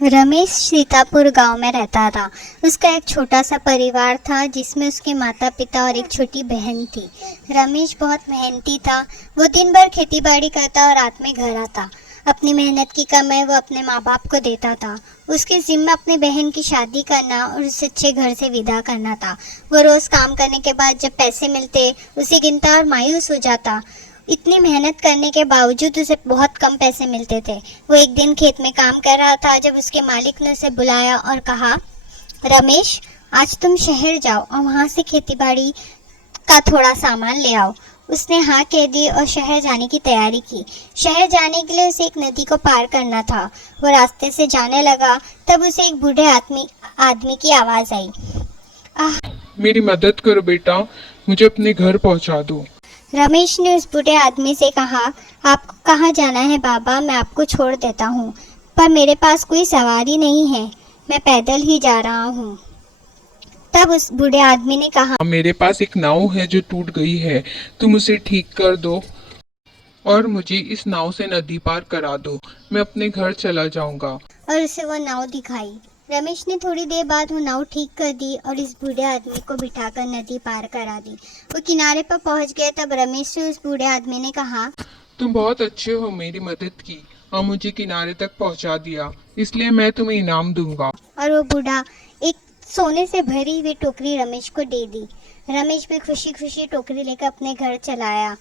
रमेश सीतापुर गांव में रहता था। उसका एक छोटा सा परिवार था जिसमें उसके माता पिता और एक छोटी बहन थी। रमेश बहुत मेहनती था। वो दिन भर खेती बाड़ी करता और रात में घर आता। अपनी मेहनत की कमाई वो अपने माँ बाप को देता था। उसके जिम्मे अपनी बहन की शादी करना और उसे अच्छे घर से विदा करना था। वो रोज काम करने के बाद जब पैसे मिलते उसे गिनता और मायूस हो जाता। इतनी मेहनत करने के बावजूद उसे बहुत कम पैसे मिलते थे। वो एक दिन खेत में काम कर रहा था जब उसके मालिक ने उसे बुलाया और कहा, रमेश, आज तुम शहर जाओ और वहाँ से खेतीबाड़ी का थोड़ा सामान ले आओ। उसने हाँ कह दी और शहर जाने की तैयारी की। शहर जाने के लिए उसे एक नदी को पार करना था। वो रास्ते से जाने लगा, तब उसे एक बूढ़े आदमी की आवाज़ आई। आह! मेरी मदद करो बेटा, मुझे अपने घर पहुंचा दो। रमेश ने उस बूढ़े आदमी से कहा, आपको कहाँ जाना है बाबा? मैं आपको छोड़ देता हूँ, पर मेरे पास कोई सवारी नहीं है। मैं पैदल ही जा रहा हूँ। तब उस बूढ़े आदमी ने कहा, मेरे पास एक नाव है जो टूट गई है, तुम उसे ठीक कर दो और मुझे इस नाव से नदी पार करा दो। मैं अपने घर चला जाऊंगा। और उसे वो नाव दिखाई। रमेश ने थोड़ी देर बाद वो नाव ठीक कर दी और इस बूढ़े आदमी को बिठाकर नदी पार करा दी। वो किनारे पर पहुंच गए। तब रमेश से उस बूढ़े आदमी ने कहा, तुम बहुत अच्छे हो, मेरी मदद की और मुझे किनारे तक पहुंचा दिया, इसलिए मैं तुम्हें इनाम दूंगा। और वो बूढ़ा एक सोने से भरी हुई टोकरी रमेश को दे दी। रमेश भी खुशी खुशी टोकरी लेकर अपने घर चला आया।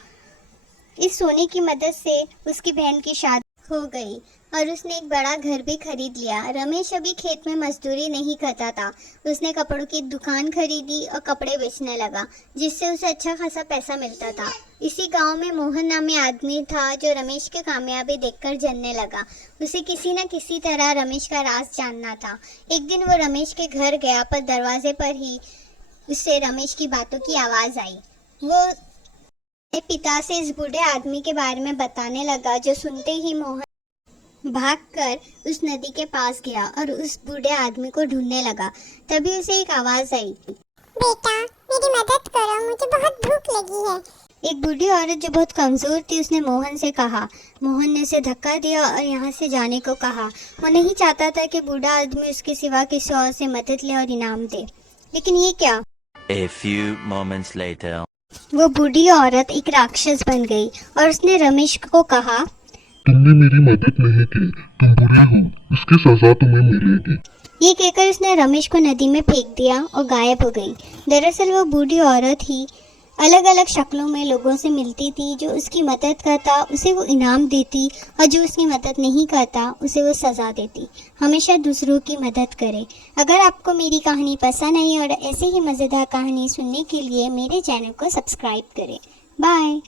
इस सोने की मदद से उसकी बहन की शादी हो गई और उसने एक बड़ा घर भी खरीद लिया। रमेश अभी खेत में मजदूरी नहीं करता था। उसने कपड़ों की दुकान खरीदी और कपड़े बेचने लगा, जिससे उसे अच्छा खासा पैसा मिलता था। इसी गांव में मोहन नामी आदमी था जो रमेश की कामयाबी देखकर जलने लगा। उसे किसी न किसी तरह रमेश का राज जानना था। एक दिन वो रमेश के घर गया, पर दरवाजे पर ही उससे रमेश की बातों की आवाज़ आई। वो अपने पिता से इस बूढ़े आदमी के बारे में बताने लगा, जो सुनते ही मोहन भागकर उस नदी के पास गया और उस बूढ़े आदमी को ढूंढने लगा। तभी उसे एक आवाज आई, बेटा, मेरी मदद करो, मुझे बहुत भूख लगी है। एक बूढ़ी औरत जो बहुत कमजोर थी उसने मोहन से कहा। मोहन ने उसे धक्का दिया और यहाँ से जाने को कहा। वो नहीं चाहता था कि बूढ़ा आदमी उसके सिवा किसी और से मदद ले और इनाम दे। लेकिन ये क्या, A few moments later. वो बूढ़ी औरत एक राक्षस बन गई और उसने रमेश को कहा, तुमने मेरी मदद नहीं की, तुम बुरे हो, इसकी सजा तुम्हें मिलेगी। ये कहकर उसने रमेश को नदी में फेंक दिया और गायब हो गई। दरअसल वो बूढ़ी औरत ही अलग अलग शक्लों में लोगों से मिलती थी। जो उसकी मदद करता उसे वो इनाम देती और जो उसकी मदद नहीं करता उसे वो सज़ा देती। हमेशा दूसरों की मदद करें। अगर आपको मेरी कहानी पसंद आई और ऐसे ही मज़ेदार कहानी सुनने के लिए मेरे चैनल को सब्सक्राइब करें। बाय।